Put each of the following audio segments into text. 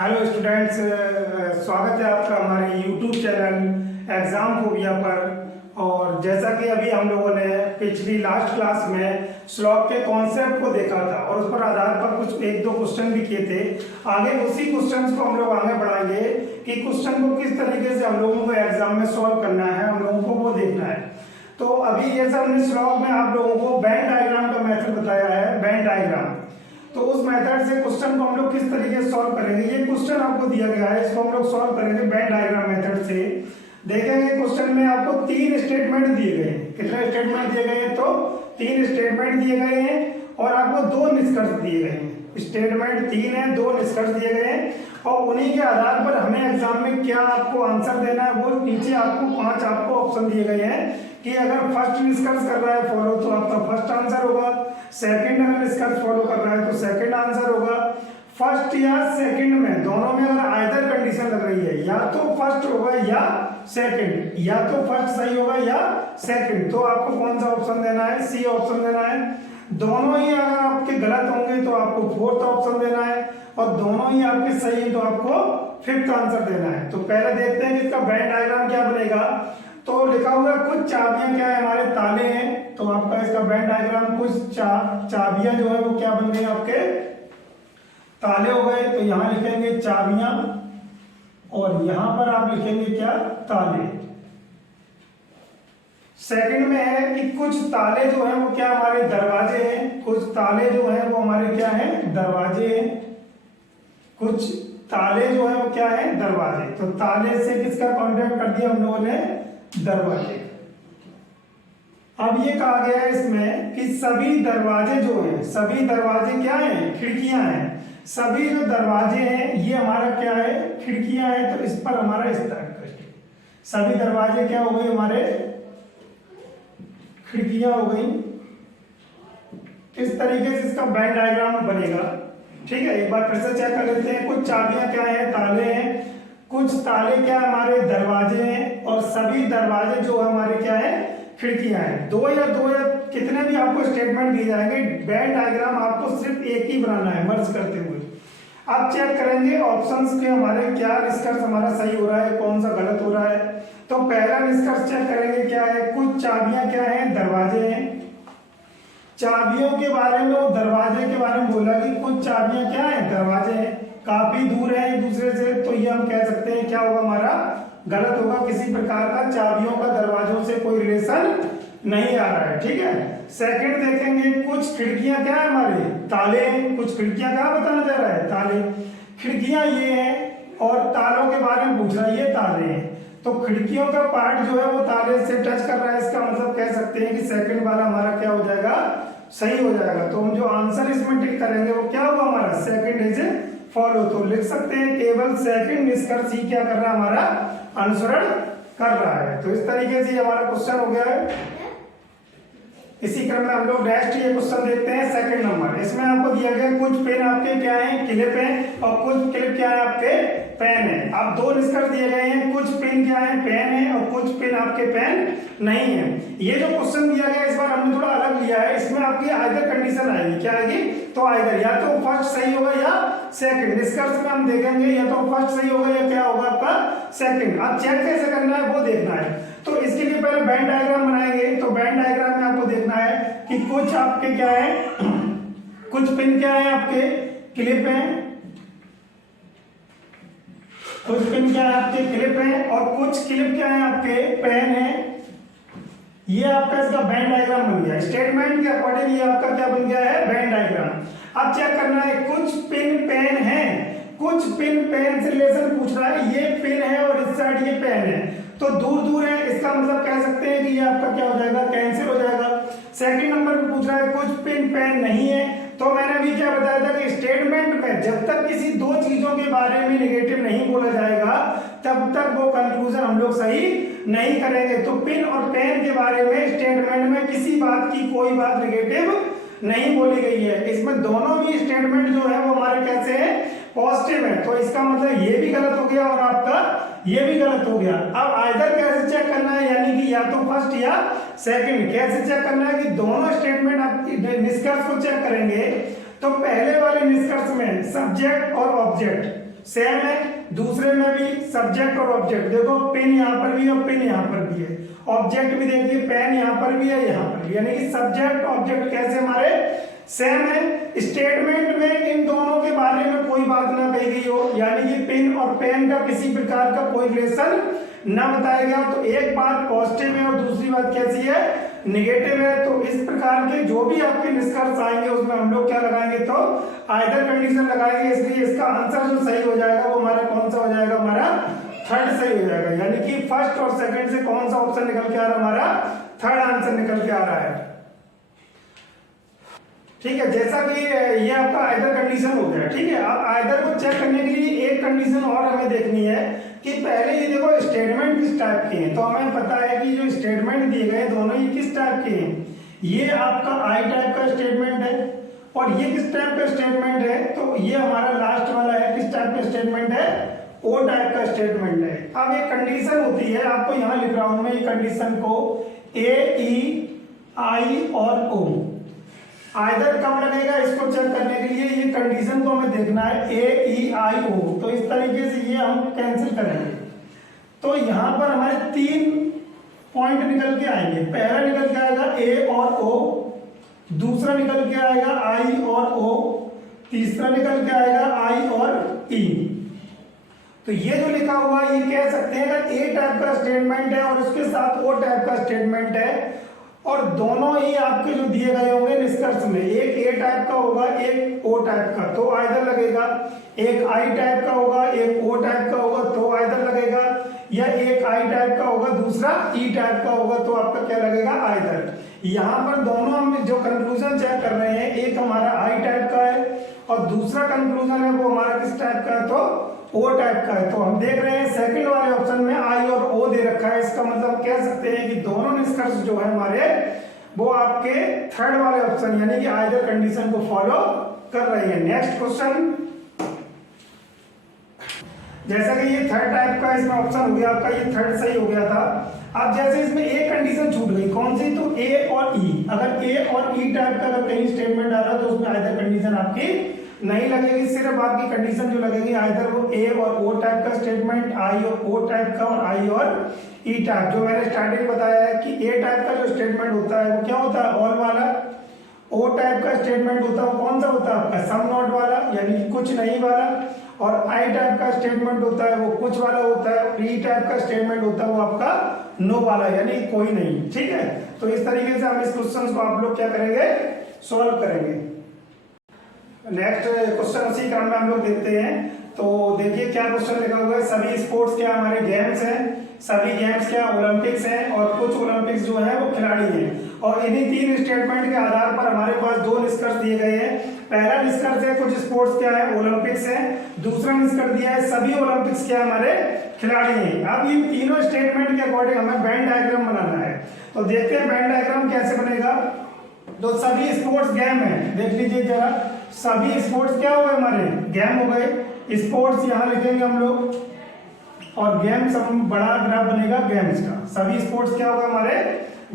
Hello students, स्वागत है आपका हमारे यूट्यूब चैनल एग्जाम फोबिया पर। और जैसा कि अभी हम लोगों ने पिछली लास्ट क्लास में श्लोक के कॉन्सेप्ट को देखा था और उस पर आधार पर कुछ एक दो क्वेश्चन भी किए थे। आगे उसी क्वेश्चंस को हम लोग आगे बढ़ाएंगे कि क्वेश्चन को किस तरीके से हम लोगों को एग्जाम में सॉल्व करना है, हम लोगों को वो देखना है। तो अभी जैसा हमने श्लोक में आप लोगों को वेन डायग्राम का मेथड बताया है, वेन डायग्राम, तो उस मेथड से क्वेश्चन को हम लोग किस तरीके से सॉल्व करेंगे। ये क्वेश्चन आपको दिया गया है, इसको हम लोग सॉल्व करेंगे वेन डायग्राम मेथड से। देखेंगे क्वेश्चन में आपको 3 स्टेटमेंट दिए गए हैं। कितने स्टेटमेंट दिए गए हैं? तो 3 स्टेटमेंट दिए गए हैं और आपको 2 निष्कर्ष दिए गए हैं। स्टेटमेंट 3 है, 2 निष्कर्ष दिए गए हैं और उन्हीं के आधार पर हमें एग्जाम में क्या आपको आंसर देना है। वो नीचे आपको 5 आपको ऑप्शन दिए गए हैं कि अगर फर्स्ट निष्कर्ष कर रहा है फॉलो तो आपका फर्स्ट आंसर होगा, सेकंड अगर निष्कर्ष फॉलो कर रहा है तो सेकंड आंसर होगा। फर्स्ट या सेकंड में दोनों में अगर आइदर कंडीशन लग रही है, या तो फर्स्ट होगा या सेकंड, या तो फर्स्ट सही होगा या सेकंड, तो आपको कौन सा ऑप्शन देना है? सी ऑप्शन देना है। दोनों ही अगर आपके गलत होंगे तो आपको फोर्थ ऑप्शन देना है और दोनों ही आपके सही है तो आपको फिफ्थ आंसर देना है। तो पहले देखते हैं कि इसका वेन डायग्राम क्या बनेगा। तो लिखा हुआ कुछ चाबियां क्या है, हमारे ताले हैं, तो आपका इसका वेन डायग्राम कुछ चाबियां जो है वो क्या बन गई, आपके ताले हो गए। तो यहां लिखेंगे चाबियां और यहां पर आप लिखेंगे क्या, ताले। सेकंड में है कि कुछ ताले जो है वो क्या हमारे दरवाजे हैं, कुछ ताले जो है वो हमारे क्या है, दरवाजे हैं। कुछ ताले जो है वो क्या है, दरवाजे। तो ताले से किसका कॉन्टेक्ट कर दिया हम लोगों ने, दरवाजे। अब ये कहा गया है इसमें कि सभी दरवाजे जो हैं, सभी दरवाजे क्या हैं, खिड़कियां हैं। सभी जो दरवाजे हैं ये हमारा क्या है, खिड़कियां हैं। तो इस पर हमारा स्टार्ट करेंगे। सभी दरवाजे क्या हो गए, हमारे खिड़कियां हो गई। इस तरीके से इसका वेन डायग्राम बनेगा। ठीक है, एक बार फिर से चेक कर लेते हैं। कुछ चाबियां क्या है, ताले हैं। कुछ ताले क्या हमारे दरवाजे हैं और सभी दरवाजे जो हमारे क्या है, खिड़कियां हैं। दो या कितने भी आपको स्टेटमेंट दिए जाएंगे, वेन डायग्राम आपको सिर्फ एक ही बनाना है मर्ज करते हुए। आप चेक करेंगे ऑप्शंस के हमारे क्या निष्कर्ष हमारा सही हो रहा है, कौन सा गलत हो रहा है। तो पहला निष्कर्ष चेक करेंगे क्या है, कुछ चाबियां क्या है, दरवाजे हैं। चाबियों के बारे में वो दरवाजे के बारे में बोला कि कुछ चाबियां क्या है, दरवाजे हैं, काफी दूर है एक दूसरे से। तो ये हम कह सकते हैं क्या होगा, हमारा गलत होगा। किसी प्रकार का चाबियों का दरवाजों से कोई रिलेशन नहीं आ रहा है। ठीक है। सेकंड देखेंगे, कुछ खिड़कियां क्या है हमारे, ताले। कुछ खिड़कियां क्या बताना चाह रहा है, ताले। खिड़कियां ये हैं और तालों के बारे में पूछ रहा है, ये ताले हैं। तो खिड़कियों का पार्ट जो है वो ताले से टच कर रहा है। इसका मतलब कह सकते हैं कि सेकंड वाला हमारा क्या हो जाएगा, सही हो जाएगा। तो हम जो आंसर इसमें टिक करेंगे वो क्या होगा, हमारा सेकंड इज फॉलो। तो लिख सकते हैं केवल सेकंड निष्कर्ष ही क्या कर रहा है, हमारा अनुसरण कर रहा है। तो इस तरीके से हमारा क्वेश्चन हो गया है। इसी क्रम में हम लोग नेक्स्ट ये क्वेश्चन देखते हैं, सेकंड नंबर। इसमें आपको दिया गया कुछ पेन आपके क्या है, क्लिप है, और कुछ क्लिप क्या है, आपके पेन है। अब 2 निष्कर्ष दिए गए हैं, कुछ पेन क्या है, पेन है, और कुछ पेन आपके पेन नहीं है। ये जो क्वेश्चन दिया गया इस बार हमने थोड़ा अलग लिया है। इसमें आपकी आइदर कंडीशन आएगी, क्या आएगी, तो आइदर या तो फर्स्ट सही होगा या सेकंड। निष्कर्ष में हम देखेंगे या तो फर्स्ट सही होगा या क्या होगा, आपका सेकंड। अब चेक कैसे करना है वो देखना है। तो इसके लिए पहले वेन डायग्राम बनाएंगे। तो वेन डायग्राम में आपको देखना है कि कुछ आपके क्या है, कुछ पिन क्या है, आपके क्लिप है। कुछ पिन क्या है, आपके क्लिप है, और कुछ क्लिप क्या है, आपके पेन है। ये आपका इसका वेन डायग्राम बन गया। स्टेटमेंट के अकॉर्डिंग ये आपका क्या बन गया है, वेन डायग्राम। अब चेक करना है, कुछ पिन पेन है, कुछ पिन पेन से रिलेशन पूछ रहा है। ये पिन है और इस साइड ये पेन है, तो दूर दूर है। इसका मतलब कह सकते हैं कि ये आपका क्या हो जाएगा, कैंसिल हो जाएगा। सेकंड नंबर पे पूछ रहा है कुछ पिन पेन नहीं है। तो मैंने अभी क्या बताया था कि स्टेटमेंट में जब तक किसी 2 चीजों के बारे में नेगेटिव नहीं बोला जाएगा तब तक वो कंक्लूजन हम लोग सही नहीं करेंगे। तो पिन और पेन के बारे में स्टेटमेंट में किसी बात की कोई बात नेगेटिव नहीं बोली गई है। इसमें दोनों भी स्टेटमेंट जो है वो हमारे कैसे है, पॉजिटिव है। तो इसका मतलब ये भी गलत हो गया और आपका ये भी गलत हो गया। अब आइदर कैसे चेक करना है, यानी कि या तो फर्स्ट या सेकंड। कैसे चेक करना है कि दोनों स्टेटमेंट आप निष्कर्ष को चेक करेंगे। तो पहले वाले निष्कर्ष में सब्जेक्ट और ऑब्जेक्ट, सेम है। दूसरे में भी सब्जेक्ट और ऑब्जेक्ट, देखो पेन यहाँ पर भी और पेन यहाँ पर भी है। ऑब्जेक्ट भी देखिए पेन यहाँ पर भी है, यहाँ पर भी, यानी कि सब्जेक्ट ऑब्जेक्ट कैसे हमारे सेम है। स्टेटमेंट में इन दोनों के बारे में कोई बात ना कही गई हो, यानी कि पेन और पेन का किसी प्रकार का कोई रिलेशन ना बताया गया। तो एक बात पॉजिटिव है और दूसरी बात कैसी है, निगेटिव है। तो इस प्रकार के जो भी आपके निष्कर्ष आएंगे उसमें हम लोग क्या लगाएंगे, तो आइदर कंडीशन लगाएंगे। इसलिए इसका आंसर जो सही हो जाएगा वो हमारा कौन सा हो जाएगा, हमारा थर्ड सही हो जाएगा। यानी कि फर्स्ट और सेकंड से कौन सा ऑप्शन निकल के आ रहा है, हमारा थर्ड आंसर निकल के आ रहा है। ठीक है, जैसा कि ये आपका आइदर कंडीशन हो गया। ठीक है, अब आइदर को चेक करने के लिए एक कंडीशन और हमें देखनी है कि पहले ये देखो स्टेटमेंट किस टाइप के हैं। तो हमें पता है कि जो स्टेटमेंट दिए गए दोनों ही किस टाइप के हैं, ये आपका आई टाइप का स्टेटमेंट है और ये किस टाइप का स्टेटमेंट है, तो ये हमारा लास्ट वाला है किस टाइप का स्टेटमेंट है, ओ टाइप का स्टेटमेंट है। अब एक कंडीशन होती है, आपको यहां लिख रहा हूं मैं ये कंडीशन को, ए ई आई और ओ। आइदर कब लगेगा इसको चेक करने के लिए ये कंडीशन को हमें देखना है, ए ई आई ओ। तो इस तरीके से ये हम कैंसिल करेंगे। तो यहां पर हमारे 3 पॉइंट निकल के आएंगे। पहला निकल के आएगा ए और ओ, दूसरा निकल के आएगा आई और ओ, तीसरा निकल के आएगा आई और ई। तो ये जो लिखा हुआ ये कह सकते हैं अगर ए टाइप का स्टेटमेंट है और उसके साथ ओ टाइप का स्टेटमेंट है और दोनों ही आपके जो दिए गए होंगे निष्कर्ष में, एक ए टाइप का होगा एक ओ टाइप का, तो आइदर लगेगा। एक आई टाइप का होगा एक ओ टाइप का होगा तो आइदर लगेगा, या एक आई टाइप का होगा दूसरा ई टाइप का होगा तो आपका क्या लगेगा, आइदर। यहाँ पर दोनों हम जो कंक्लूजन चेक कर रहे हैं, एक हमारा आई टाइप का है और दूसरा कंक्लूजन है वो हमारा किस टाइप का है, तो ओ टाइप का है। तो हम देख रहे हैं सेकंड वाले ऑप्शन में आई और ओ दे रखा है। इसका मतलब कह सकते हैं कि दोनों निष्कर्ष जो है हमारे वो आपके थर्ड वाले ऑप्शन यानी कि आइदर कंडीशन को फॉलो कर रही है। नेक्स्ट क्वेश्चन, जैसा कि ये थर्ड टाइप का इसमें ऑप्शन हो गया आपका, ये थर्ड सही हो गया था। अब जैसे इसमें एक कंडीशन छूट गई, कौन सी, तो ए और ई। अगर ए और ई टाइप का अगर कहीं स्टेटमेंट आ रहा है तो उसमें आइदर कंडीशन आपकी नहीं लगेगी, सिर्फ आपकी कंडीशन जो लगेगी आइदर वो ए और ओ टाइप का स्टेटमेंट, आई और ओ टाइप का और आई और ई टाइप। जो मैंने स्टार्टिंग बताया है कि ए टाइप का जो स्टेटमेंट होता है वो क्या होता है, ऑल वाला। ओ टाइप का स्टेटमेंट होता है वो कौन सा होता है आपका, सम नॉट वाला यानी कुछ नहीं वाला। और आई टाइप का स्टेटमेंट होता है वो कुछ वाला होता है। और ई टाइप का स्टेटमेंट होता है वो आपका नो वाला यानी कोई नहीं। ठीक है, तो इस तरीके से हम इस क्वेश्चन को आप लोग क्या करेंगे, सॉल्व करेंगे। नेक्स्ट क्वेश्चन उसी क्रम में हम लोग देखते हैं। तो देखिए क्या क्वेश्चन लिखा हुआ है, सभी स्पोर्ट्स क्या हमारे गेम्स हैं, सभी गेम्स क्या ओलंपिक्स हैं और कुछ ओलंपिक्स जो है वो खिलाड़ी हैं। और इन्हीं 3 स्टेटमेंट के आधार पर हमारे पास 2 निष्कर्ष दिए गए हैं। पहला निष्कर्ष है कुछ स्पोर्ट्स क्या है, ओलंपिक्स है। दूसरा निष्कर्ष दिया है सभी ओलंपिक्स क्या हमारे खिलाड़ी हैं। अब इन तीनों स्टेटमेंट के अकॉर्डिंग हमें वेन डायग्राम बनाना है। तो देखते हैं वेन डायग्राम कैसे बनेगा। तो सभी स्पोर्ट्स गेम है, देख लीजिए जरा, सभी स्पोर्ट्स क्या हो गए हमारे, गेम हो गए। स्पोर्ट्स यहाँ लिखेंगे हम लोग और गेम्स हम बड़ा ग्राफ बनेगा गेम्स का। सभी स्पोर्ट्स क्या होगा हमारे,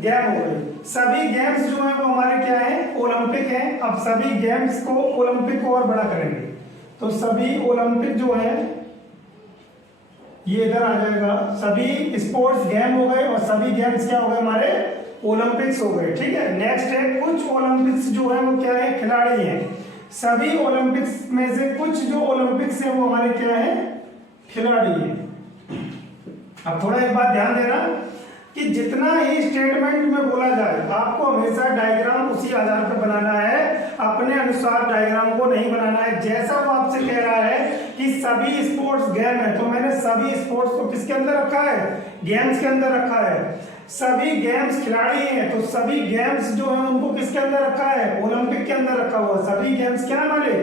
गेम हो गए। सभी गेम्स जो है वो हमारे क्या है, ओलंपिक हैं। अब सभी गेम्स को, ओलंपिक को और बड़ा करेंगे तो सभी ओलंपिक जो है ये इधर आ जाएगा। सभी स्पोर्ट्स गेम हो गए और सभी गेम्स क्या हो गए हमारे, ओलंपिक्स हो गए। ठीक है, नेक्स्ट है कुछ ओलंपिक्स जो है वो क्या है, खिलाड़ी हैं। सभी ओलंपिक्स में से कुछ जो ओलंपिक्स है वो हमारे क्या है, खिलाड़ी हैं। अब थोड़ा एक बात ध्यान देना कि जितना ही स्टेटमेंट में बोला जाए आपको हमेशा डायग्राम उसी आधार पर बनाना है, अपने अनुसार डायग्राम को नहीं बनाना है। जैसा वो आपसे कह रहा है कि सभी स्पोर्ट्स गेम है तो मैंने सभी स्पोर्ट्स को किसके अंदर रखा है, गेम्स के अंदर रखा है। सभी गेम्स खिलाड़ी हैं तो सभी गेम्स जो है उनको किसके अंदर रखा है, ओलंपिक के अंदर रखा हुआ। सभी गेम्स क्या वाले,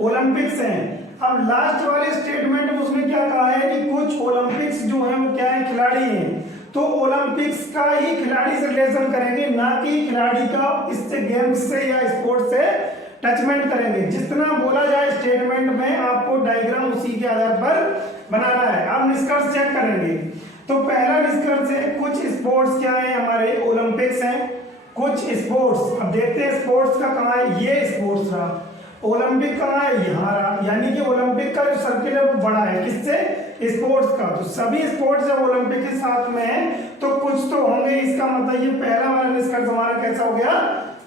ओलंपिक्स हैं। अब लास्ट वाले स्टेटमेंट में उसने क्या कहा है कि कुछ ओलंपिक्स जो है वो क्या है, खिलाड़ी हैं। तो ओलंपिक्स का ही खिलाड़ी से रिलेशन करेंगे, ना कि खिलाड़ी का इससे गेम्स से या स्पोर्ट्स से टचमेंट करेंगे। जितना बोला जाए स्टेटमेंट में आपको डायग्राम उसी के आधार पर बनाना है। अब निष्कर्ष चेक करेंगे। तो पहला निष्कर्ष है कुछ स्पोर्ट्स क्या है हमारे, ओलंपिक्स हैं। कुछ स्पोर्ट्स, अब देखते हैं स्पोर्ट्स का कहाँ है, ये स्पोर्ट्स रहा। ओलंपिक कहाँ है, यहाँ रहा, यानी कि ओलंपिक का जो सर्किल है वो बड़ा है, किससे, स्पोर्ट्स का। तो सभी स्पोर्ट्स जब ओलंपिक के साथ में है तो कुछ तो होंगे, इसका मतलब ये पहला वाला निष्कर्ष हमारा कैसा हो गया,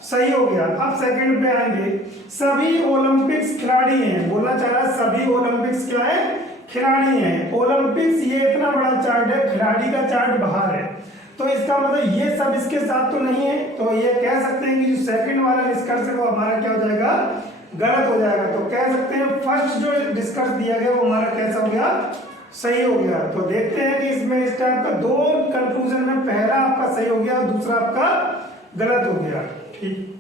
सही हो गया। अब सेकंड पे आएंगे, सभी ओलंपिक्स खिलाड़ी हैं, बोलना चाह रहा सभी ओलंपिक्स क्या है, खिलाड़ी हैं। ओलंपिक्स ये इतना बड़ा चार्ट है, खिलाड़ी का चार्ट बाहर है, तो इसका मतलब ये सब इसके साथ तो नहीं है, तो ये कह सकते हैं कि जो सेकंड वाला निष्कर्ष है वो हमारा क्या हो जाएगा, गलत हो जाएगा। तो कह सकते हैं फर्स्ट जो निष्कर्ष दिया गया वो हमारा कैसा हो गया, सही हो गया। तो देखते हैं कि इसमें इस टाइप का दो कंक्लूजन में पहला आपका सही हो गया और दूसरा आपका गलत हो गया। ठीक।